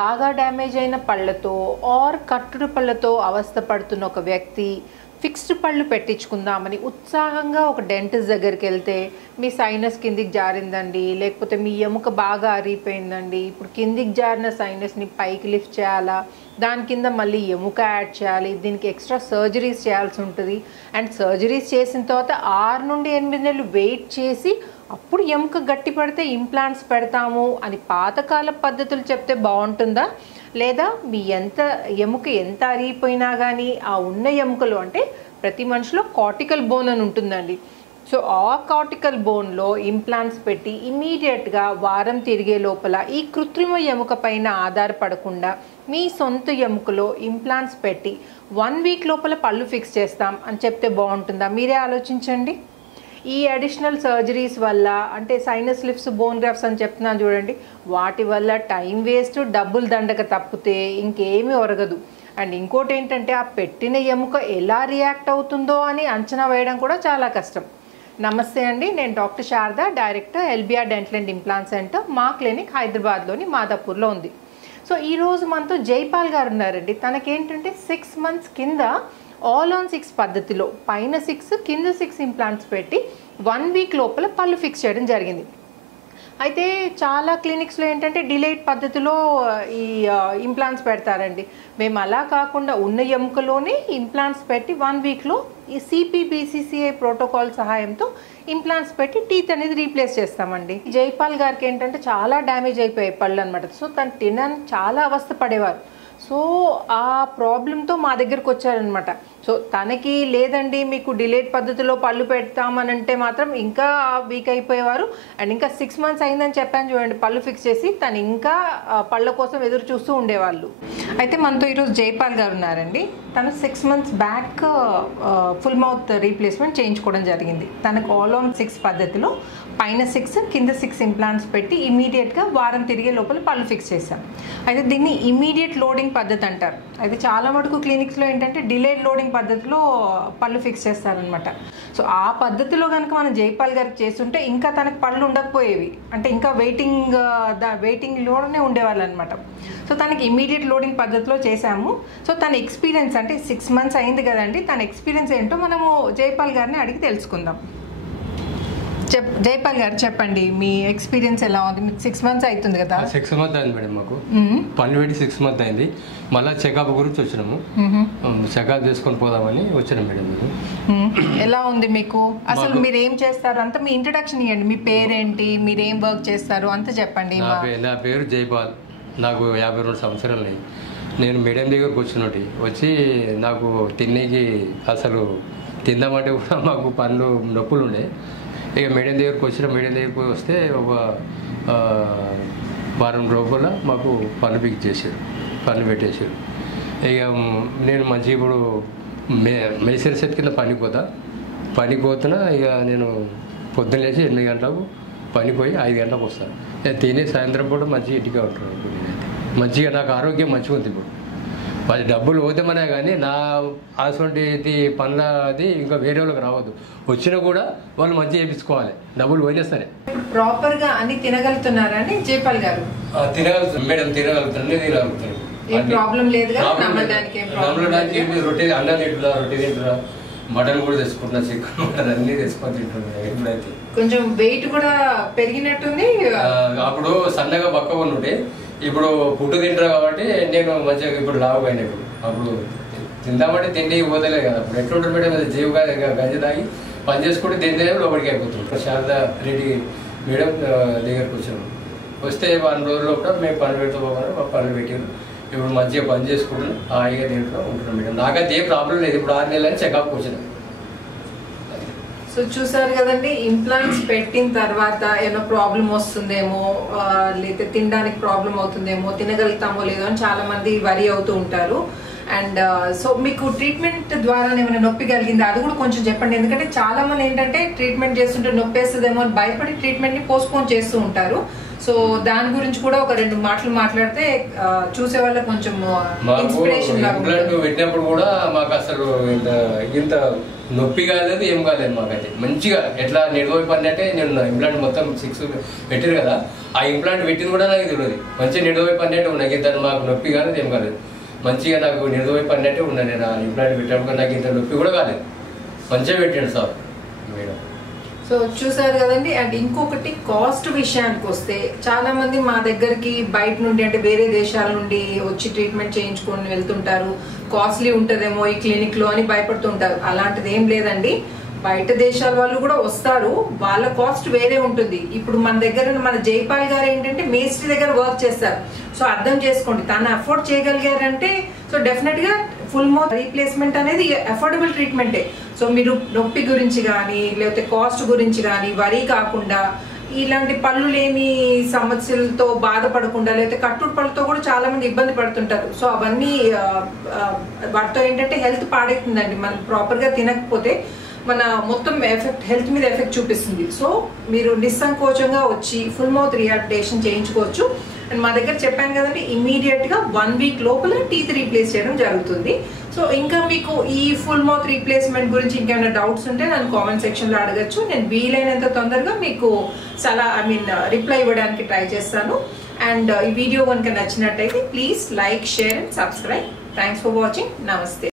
బాగా డ్యామేజ్ అయిన పళ్ళతో ఆర్ కట్టుడు పళ్ళతో అవస్థ పడుతున్న ఒక వ్యక్తి ఫిక్స్డ్ పళ్ళు పెట్టించుకుందామని ఉత్సాహంగా ఒక డెంటిస్ట్ దగ్గరికి వెళ్తే మీ సైనస్ కిందికి జారిందండి, లేకపోతే మీ ఎముక బాగా అరిగిపోయిందండి, ఇప్పుడు కిందికి జారిన సైనస్ని పైకి లిఫ్ట్ చేయాలా, దాని కింద మళ్ళీ ఎముక యాడ్ చేయాలి, దీనికి ఎక్స్ట్రా సర్జరీస్ చేయాల్సి ఉంటుంది. అండ్ సర్జరీస్ చేసిన తర్వాత 6 నుండి 8 నెలలు వెయిట్ చేసి అప్పుడు ఎముక గట్టి పడితే ఇంప్లాంట్స్ పెడతాము అని పాతకాల పద్ధతులు చెప్తే బాగుంటుందా, లేదా మీ ఎముక ఎంత అరిగిపోయినా కానీ ఆ ఉన్న ఎముకలు అంటే ప్రతి మనిషిలో కార్టికల్ బోన్ అని ఉంటుందండి. సో ఆ కార్టికల్ బోన్లో ఇంప్లాంట్స్ పెట్టి ఇమీడియట్గా వారం తిరిగే లోపల ఈ కృత్రిమ ఎముక పైన ఆధారపడకుండా మీ సొంత ఎముకలో ఇంప్లాంట్స్ పెట్టి 1 వీక్ లోపల పళ్ళు ఫిక్స్ చేస్తాం అని చెప్తే బాగుంటుందా? మీరే ఆలోచించండి. ఈ అడిషనల్ సర్జరీస్ వల్ల అంటే సైనస్ లిఫ్ట్స్, బోన్ గ్రాఫ్ట్స్ అని చెప్తున్నాను చూడండి, వాటి వల్ల టైం వేస్ట్, డబ్బులు దండక తప్పితే ఇంకేమీ ఒరగదు. అండ్ ఇంకోటి ఏంటంటే ఆ పెట్టిన ఎముక ఎలా రియాక్ట్ అవుతుందో అని అంచనా వేయడం కూడా చాలా కష్టం. నమస్తే అండి, నేను doctor Sharada, director LBR dental and implant centre. మా క్లినిక్ హైదరాబాద్లోని మాదాపూర్లో ఉంది. సో ఈరోజు మనతో జైపాల్ గారు ఉన్నారండి. తనకేంటంటే 6 months కింద ఆల్ ఆన్ 6 పద్ధతిలో పైన 6 కింద 6 ఇంప్లాంట్స్ పెట్టి 1 వీక్ లోపల పళ్ళు ఫిక్స్ చేయడం జరిగింది. అయితే చాలా క్లినిక్స్లో ఏంటంటే డిలేడ్ పద్ధతిలో ఈ ఇంప్లాంట్స్ పెడతారండి. మేము అలా కాకుండా ఉన్న ఎముకలోనే ఇంప్లాంట్స్ పెట్టి 1 వీక్లో ఈ CPBCCI ప్రోటోకాల్ సహాయంతో ఇంప్లాంట్స్ పెట్టి టీత్ అనేది రీప్లేస్ చేస్తామండి. జైపాల్ గారికి ఏంటంటే చాలా డ్యామేజ్ అయిపోయాయి పళ్ళు అనమాట. సో తను చాలా అవస్థ పడేవారు. సో ఆ ప్రాబ్లంతో మా దగ్గరకు వచ్చారనమాట. సో తనకి లేదండి మీకు డిలేడ్ పద్ధతిలో పళ్ళు పెడతామనంటే మాత్రం ఇంకా వీక్ అయిపోయేవారు. అండ్ ఇంకా 6 months అయిందని చెప్పాను చూడండి పళ్ళు ఫిక్స్ చేసి, తను ఇంకా పళ్ళ కోసం ఎదురు చూస్తూ ఉండేవాళ్ళు. అయితే మనతో ఈరోజు జైపాల్ గారు ఉన్నారండి. తను 6 months back full mouth replacement చేయించుకోవడం జరిగింది. తనకు ఆల్ ఆన్ 6 పద్ధతిలో పైన 6 కింద 6 ఇంప్లాంట్స్ పెట్టి ఇమీడియట్గా వారం తిరిగే లోపల పళ్ళు ఫిక్స్ చేశాం. అయితే దీన్ని ఇమీడియట్ లోడింగ్ పద్ధతి అంటారు. అయితే చాలా మటుకు క్లినిక్స్లో ఏంటంటే డిలేడ్ లోడింగ్ పద్ధతిలో పళ్ళు ఫిక్స్ చేస్తారనమాట. సో ఆ పద్ధతిలో కనుక మనం జైపాల్ గారికి చేస్తుంటే ఇంకా తనకు పళ్ళు ఉండకపోయేవి, అంటే ఇంకా వెయిటింగ్లోనే ఉండేవాళ్ళు అనమాట. సో తనకి ఇమీడియట్ లోడింగ్ పద్ధతిలో చేశాము. సో తన ఎక్స్పీరియన్స్ అంటే 6 months అయింది కదండి, తన ఎక్స్పీరియన్స్ ఏంటో మనము జైపాల్ గారిని అడిగి తెలుసుకుందాం. జైపాల్ గారు చెప్పండి, మీ ఎక్స్పీరియన్స్ ఎలా ఉంది? మీకు 6 months అవుతుంది కదా? 6 months అయింది మేడం. మాకు పళ్ళు పెట్టి 6 months అయింది. మళ్ళీ చెకప్ గురించి వచ్చినాము, చెకప్ చేసుకొని పోదామని వచ్చినాం మేడం. ఎలా ఉంది మీకు? అసలు మీరు ఏం చేస్తారు అంతా మీ ఇంట్రడక్షన్ ఇవ్వండి. మీ పేరేంటి, మీరు ఏం వర్క్ చేస్తారు అంతా చెప్పండి. నా పేరు జైపాల్, నాకు 52 సంవత్సరాలు. నేను మేడం దగ్గరకు వచ్చి నాకు తినేకి అసలు తిందామంటే కూడా మాకు పళ్ళు నొప్పులు ఉండే. ఇక మేడం దగ్గరకు వస్తే ఒక వారం రోజుల మాకు పళ్ళు పిక్ చేశారు, పళ్ళు పెట్టేశారు. ఇక నేను మంచిగా ఇప్పుడు మేసరి సెట్ కింద పనికి పోతున్నా. ఇక నేను పొద్దున్న లేచి 8 గంటలకు పనికి పోయి 5 గంటలకు వస్తాను. ఇక తినే సాయంత్రం పూట మంచిగా ఇంటికి ఉంటాను. నేనైతే మంచిగా నాకు ఆరోగ్యం మంచిగా ఉంది. ఇప్పుడు మరి డబ్బులు పోతామనే కానీ నా అటువంటి పనుల అది ఇంకా వేరే వాళ్ళకి రావద్దు. వచ్చినా కూడా వాళ్ళు మంచిగా చేయించుకోవాలి, డబ్బులు పోయినా సరే. ప్రాపర్గా అన్ని తినగలుగుతున్నారా అండి జైపాల్ గారు? తినగలుగుతాను మేడం, తినగలుగుతాను. రొట్టె అన్నం తింటున్నా, రొట్టె తింటున్నా, మటన్ కూడా తెచ్చుకుంటున్నా, చికెన్ మటన్ అన్ని తెచ్చుకొని తింటున్నా. ఎప్పుడైతే కొంచెం వెయిట్ కూడా పెరిగినట్టుంది. అప్పుడు సన్నగా పక్క ఉంటే ఇప్పుడు పుట్టు తింటారు కాబట్టి నేను మంచిగా ఇప్పుడు లావుగా అయినా. ఇప్పుడు అప్పుడు తిందామంటే తిండి పోతలే కదా. అప్పుడు ఎట్లుంటారు మేడం, అది జీవుగా గంజి తాగి పని చేసుకుంటే తింటే లోపలికి అయిపోతుంది. శారదా రెడ్డి మేడం దగ్గరకు వస్తే 1 రోజుల్లో కూడా మేము పని పెట్టుకోవాలి. మా పనులు పెట్టారు. ఇప్పుడు మంచిగా పని చేసుకుంటున్నాం, హాయిగా దీంట్లో ఉంటున్నాం మేడం. నాకైతే ఏ ప్రాబ్లం లేదు. ఇప్పుడు 6 నెలలని చెకప్ వచ్చినాం. సో చూసారు కదండి, ఇంప్లాంట్స్ పెట్టిన తర్వాత ఏమైనా ప్రాబ్లం వస్తుందేమో, లేదా తినడానికి ప్రాబ్లం అవుతుందేమో, తినగలుగుతామో లేదో అని చాలా మంది వరి అవుతూ ఉంటారు. అండ్ సో మీకు ట్రీట్మెంట్ ద్వారా ఏమైనా నొప్పి కలిగింది అది కూడా కొంచెం చెప్పండి. ఎందుకంటే చాలా మంది ఏంటంటే ట్రీట్మెంట్ చేస్తుంటే నొప్పి వేస్తుందేమో అని భయపడి ట్రీట్మెంట్ ని పోస్ట్పోన్ చేస్తూ ఉంటారు. సో దాని గురించి కూడా ఒక 2 మాటలు మాట్లాడితే చూసే వాళ్ళకి కొంచెం ఇన్స్పిరేషన్ లాగా. పెట్టినప్పుడు కూడా మాకు అసలు ఇంత నొప్పి కాలేదు, ఏం కాలేదు మాకైతే మంచిగా. ఎట్లా నెడవైపు అంటే నేను ఇంప్లాంట్ మొత్తం 6 పెట్టారు కదా, ఆ ఇంప్లాంట్ పెట్టింది కూడా నాకు తెలియదు. మంచిగా నెడవైపు అన్నట్టు ఉన్నాయి, ఇద్దరు మాకు నొప్పి కాలేదు, ఏం కాలేదు. మంచిగా నాకు నెడవైపు అన్నట్టే ఉన్నాను. నేను ఆ ఇంప్లాంట్ పెట్టినప్పుడు నాకు ఇంత నొప్పి కూడా కాలేదు, మంచిగా పెట్టాడు సార్ మేడం. సో చూసారు కదండి. అండ్ ఇంకొకటి కాస్ట్ విషయానికి వస్తే చాలా మంది మా దగ్గరికి బయట నుండి అంటే వేరే దేశాల నుండి వచ్చి ట్రీట్మెంట్ చేయించుకొని వెళ్తుంటారు. కాస్ట్లీ ఉంటుందేమో ఈ క్లినిక్ లో అని భయపడుతుంటారు. అలాంటిది ఏం లేదండి. బయట దేశాల వాళ్ళు కూడా వస్తారు, వాళ్ళ కాస్ట్ వేరే ఉంటుంది. ఇప్పుడు మన దగ్గర మన జైపాల్ గారు ఏంటంటే మేస్త్రి దగ్గర వర్క్ చేస్తారు. సో అర్థం చేసుకోండి, తను అఫోర్డ్ చేయగలిగారంటే సో డెఫినెట్ గా ఫుల్ మౌత్ రీప్లేస్మెంట్ అనేది అఫోర్డబుల్ ట్రీట్మెంటే. సో మీరు నొప్పి గురించి కానీ లేకపోతే కాస్ట్ గురించి కానీ వరీ కాకుండా, ఇలాంటి పళ్ళు లేని సమస్యలతో బాధపడకుండా, లేకపోతే కట్టుడు పళ్ళతో కూడా చాలా మంది ఇబ్బంది పడుతుంటారు. సో అవన్నీ వాటితో ఏంటంటే హెల్త్ పాడైతుందండి. మనం ప్రాపర్ గా తినకపోతే మన మొత్తం ఎఫెక్ట్ హెల్త్ మీద ఎఫెక్ట్ చూపిస్తుంది. సో మీరు నిస్సంకోచంగా వచ్చి ఫుల్ మౌత్ రిహాబిలిటేషన్ చేయించుకోవచ్చు. అండ్ మా దగ్గర చెప్పాను కదండి, ఇమీడియట్ గా 1 వీక్ లోపల టీత్ రీప్లేస్ చేయడం జరుగుతుంది. సో ఇంకా మీకు ఈ ఫుల్ మౌత్ రీప్లేస్మెంట్ గురించి ఇంకేమైనా డౌట్స్ ఉంటే నన్ను కామెంట్ సెక్షన్ లో అడగచ్చు. నేను వీలైనంత తొందరగా మీకు రిప్లై ఇవ్వడానికి ట్రై చేస్తాను. అండ్ ఈ వీడియో కనుక నచ్చినట్టయితే please like, share and subscribe. Thanks for watching. నమస్తే.